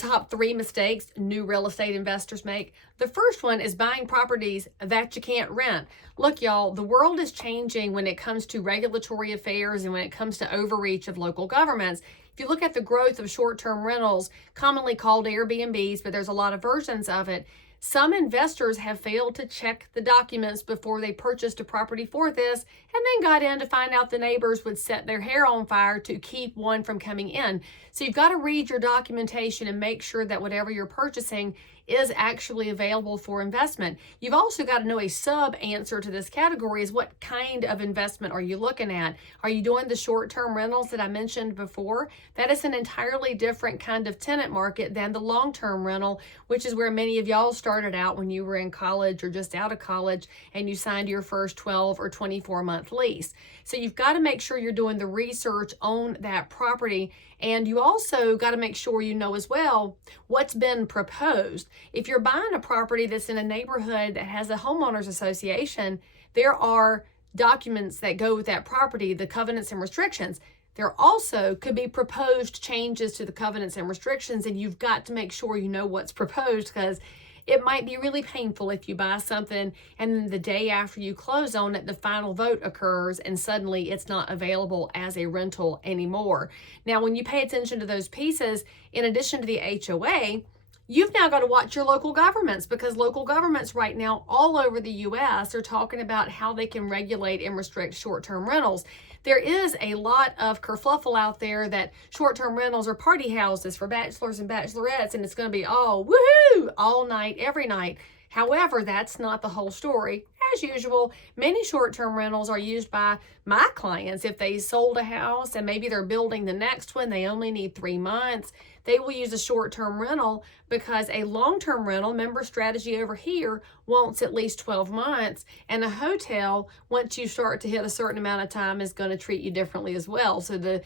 top 3 mistakes new real estate investors make. The first one is buying properties that you can't rent. Look, y'all, the world is changing when it comes to regulatory affairs and when it comes to overreach of local governments. If you look at the growth of short-term rentals, commonly called Airbnbs, but there's a lot of versions of it, some investors have failed to check the documents before they purchased a property for this, and then got in to find out the neighbors would set their hair on fire to keep one from coming in. So you've got to read your documentation and make sure that whatever you're purchasing is actually available for investment. You've also got to know a sub answer to this category is what kind of investment are you looking at? Are you doing the short-term rentals that I mentioned before? That is an entirely different kind of tenant market than the long-term rental, which is where many of y'all started out when you were in college or just out of college and you signed your first 12 or 24-month lease. So you've got to make sure you're doing the research on that property, and you also got to make sure you know as well what's been proposed. If you're buying a property that's in a neighborhood that has a homeowners association, there are documents that go with that property, the covenants and restrictions. There also could be proposed changes to the covenants and restrictions, and you've got to make sure you know what's proposed, because it might be really painful if you buy something and then the day after you close on it, the final vote occurs and suddenly it's not available as a rental anymore. Now, when you pay attention to those pieces, in addition to the HOA, you've now got to watch your local governments, because local governments right now all over the U.S. are talking about how they can regulate and restrict short-term rentals. There is a lot of kerfluffle out there that short-term rentals are party houses for bachelors and bachelorettes, and it's going to be all woohoo all night, every night. However, that's not the whole story. As usual, many short-term rentals are used by my clients. If they sold a house and maybe they're building the next one, they only need 3 months, they will use a short-term rental, because a long-term rental, member strategy over here, wants at least 12 months. And a hotel, once you start to hit a certain amount of time, is going to treat you differently as well. So the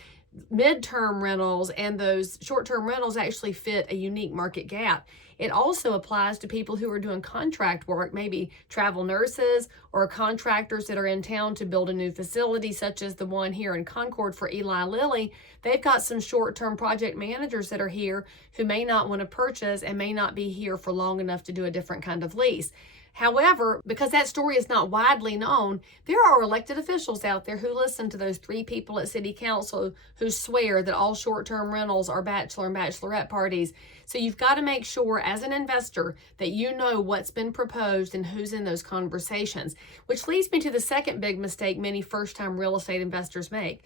mid-term rentals and those short-term rentals actually fit a unique market gap. It also applies to people who are doing contract work, maybe travel nurses or contractors that are in town to build a new facility, such as the one here in Concord for Eli Lilly. They've got some short-term project managers that are here who may not want to purchase and may not be here for long enough to do a different kind of lease. However, because that story is not widely known, there are elected officials out there who listen to those 3 people at City Council who swear that all short-term rentals are bachelor and bachelorette parties. So you've got to make sure as an investor that you know what's been proposed and who's in those conversations, which leads me to the second big mistake many first-time real estate investors make.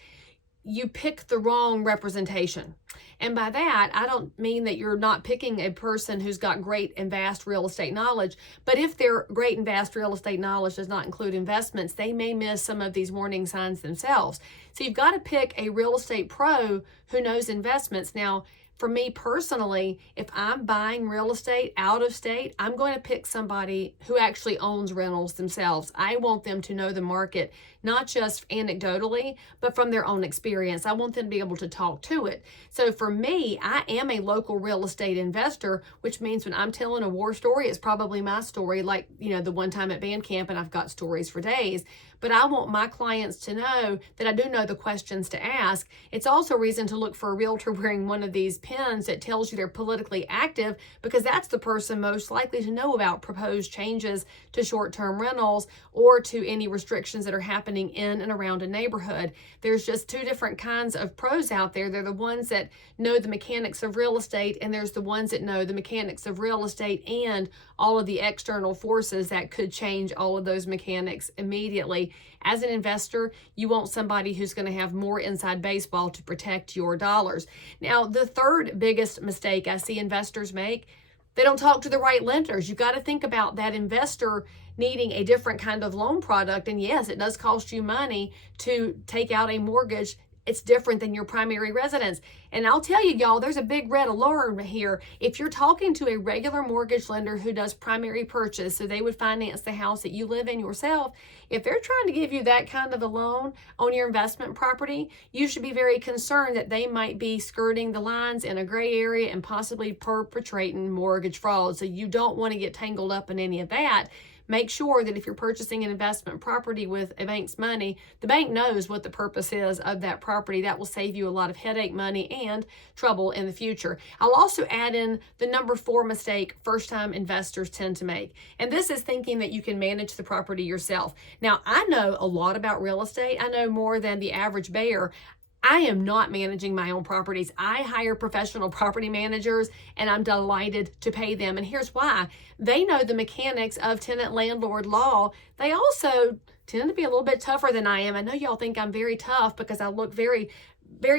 You pick the wrong representation. And by that, I don't mean that you're not picking a person who's got great and vast real estate knowledge, but if their great and vast real estate knowledge does not include investments, they may miss some of these warning signs themselves. So you've got to pick a real estate pro who knows investments. Now, for me personally, if I'm buying real estate out of state, I'm going to pick somebody who actually owns rentals themselves. I want them to know the market, not just anecdotally, but from their own experience. I want them to be able to talk to it. So for me, I am a local real estate investor, which means when I'm telling a war story, it's probably my story, like, the one time at band camp, and I've got stories for days. But I want my clients to know that I do know the questions to ask. It's also a reason to look for a realtor wearing one of these pins that tells you they're politically active, because that's the person most likely to know about proposed changes to short-term rentals or to any restrictions that are happening in and around a neighborhood. There's just 2 different kinds of pros out there. They're the ones that know the mechanics of real estate, and there's the ones that know the mechanics of real estate and all of the external forces that could change all of those mechanics immediately. As an investor, you want somebody who's going to have more inside baseball to protect your dollars. Now, the third biggest mistake I see investors make, they don't talk to the right lenders. You've got to think about that investor needing a different kind of loan product. And yes, it does cost you money to take out a mortgage. It's different than your primary residence. And I'll tell you, y'all, there's a big red alarm here. If you're talking to a regular mortgage lender who does primary purchase, so they would finance the house that you live in yourself, if they're trying to give you that kind of a loan on your investment property, you should be very concerned that they might be skirting the lines in a gray area and possibly perpetrating mortgage fraud. So you don't want to get tangled up in any of that. make sure that if you're purchasing an investment property with a bank's money, the bank knows what the purpose is of that property. That will save you a lot of headache, money, and trouble in the future. I'll also add in the number 4 mistake first-time investors tend to make. And this is thinking that you can manage the property yourself. Now, I know a lot about real estate. I know more than the average bear. I am not managing my own properties. I hire professional property managers, and I'm delighted to pay them. And here's why. They know the mechanics of tenant-landlord law. They also tend to be a little bit tougher than I am. I know y'all think I'm very tough because I look very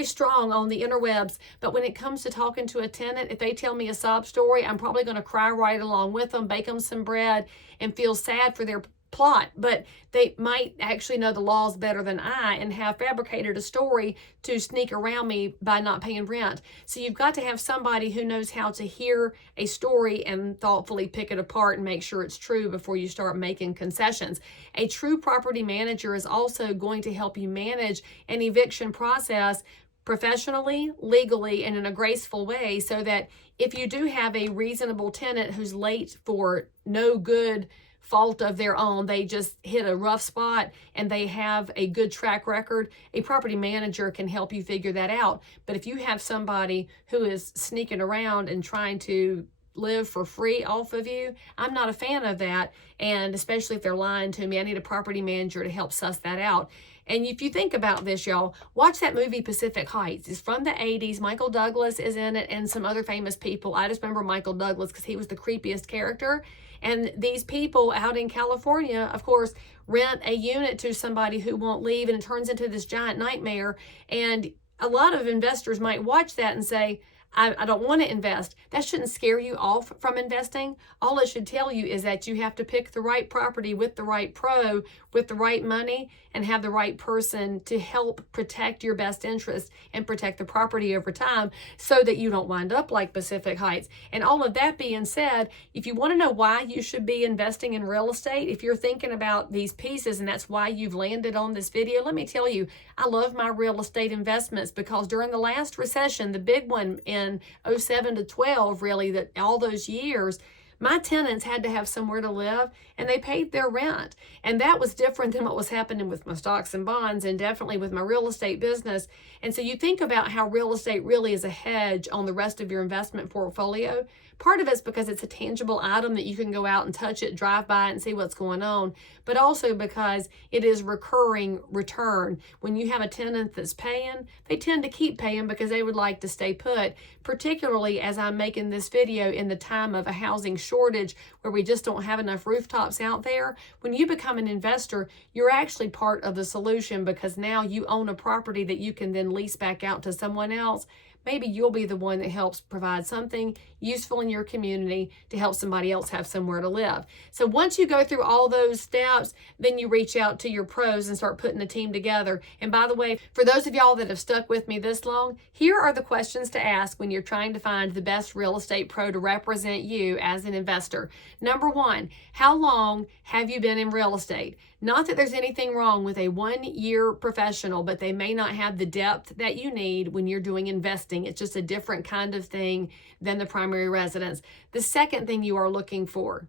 strong on the interwebs, but when it comes to talking to a tenant, if they tell me a sob story, I'm probably going to cry right along with them, bake them some bread, and feel sad for their plot. But they might actually know the laws better than I and have fabricated a story to sneak around me by not paying rent. So you've got to have somebody who knows how to hear a story and thoughtfully pick it apart and make sure it's true before you start making concessions. A true property manager is also going to help you manage an eviction process professionally, legally, and in a graceful way, so that if you do have a reasonable tenant who's late for no good fault of their own, they just hit a rough spot and they have a good track record, a property manager can help you figure that out. But if you have somebody who is sneaking around and trying to live for free off of you, I'm not a fan of that. And especially if they're lying to me, I need a property manager to help suss that out. And if you think about this, y'all, watch that movie Pacific Heights. It's from the 80s. Michael Douglas is in it and some other famous people. I just remember Michael Douglas because he was the creepiest character. And these people out in California, of course, rent a unit to somebody who won't leave, and it turns into this giant nightmare. And a lot of investors might watch that and say, I don't want to invest. That shouldn't scare you off from investing. All it should tell you is that you have to pick the right property with the right pro, with the right money, and have the right person to help protect your best interest and protect the property over time so that you don't wind up like Pacific Heights. And all of that being said, if you want to know why you should be investing in real estate, if you're thinking about these pieces and that's why you've landed on this video, let me tell you, I love my real estate investments because during the last recession, the big one in 07 to 12, really, that all those years, my tenants had to have somewhere to live and they paid their rent. And that was different than what was happening with my stocks and bonds and definitely with my real estate business. And so you think about how real estate really is a hedge on the rest of your investment portfolio. Part of it's because it's a tangible item that you can go out and touch it, drive by it, and see what's going on. But also because it is recurring return. When you have a tenant that's paying, they tend to keep paying because they would like to stay put, particularly as I'm making this video in the time of a housing shortage where we just don't have enough rooftops out there. When you become an investor, you're actually part of the solution because now you own a property that you can then lease back out to someone else. Maybe you'll be the one that helps provide something useful in your community to help somebody else have somewhere to live. So once you go through all those steps, then you reach out to your pros and start putting a team together. And by the way, for those of y'all that have stuck with me this long, here are the questions to ask when you're trying to find the best real estate pro to represent you as an investor. Number 1, how long have you been in real estate? Not that there's anything wrong with a 1-year professional, but they may not have the depth that you need when you're doing investing. It's just a different kind of thing than the primary residence. The second thing you are looking for,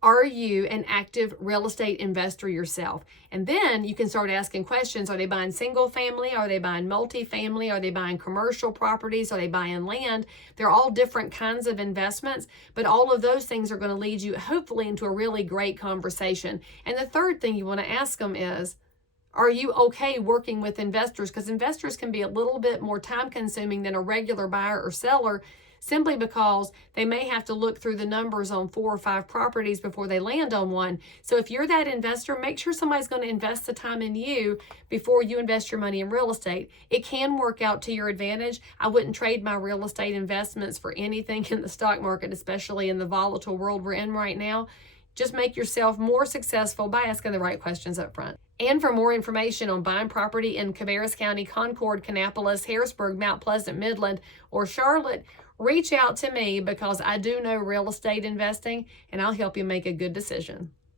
are you an active real estate investor yourself? And then you can start asking questions. Are they buying single family? Are they buying multifamily? Are they buying commercial properties? Are they buying land? They're all different kinds of investments, but all of those things are going to lead you hopefully into a really great conversation. And the third thing you want to ask them is, are you okay working with investors? Because investors can be a little bit more time consuming than a regular buyer or seller, simply because they may have to look through the numbers on 4 or 5 properties before they land on one. So if you're that investor, make sure somebody's going to invest the time in you before you invest your money in real estate. It can work out to your advantage. I wouldn't trade my real estate investments for anything in the stock market, especially in the volatile world we're in right now. Just make yourself more successful by asking the right questions up front. And for more information on buying property in Cabarrus County, Concord, Kannapolis, Harrisburg, Mount Pleasant, Midland, or Charlotte, reach out to me because I do know real estate investing and I'll help you make a good decision.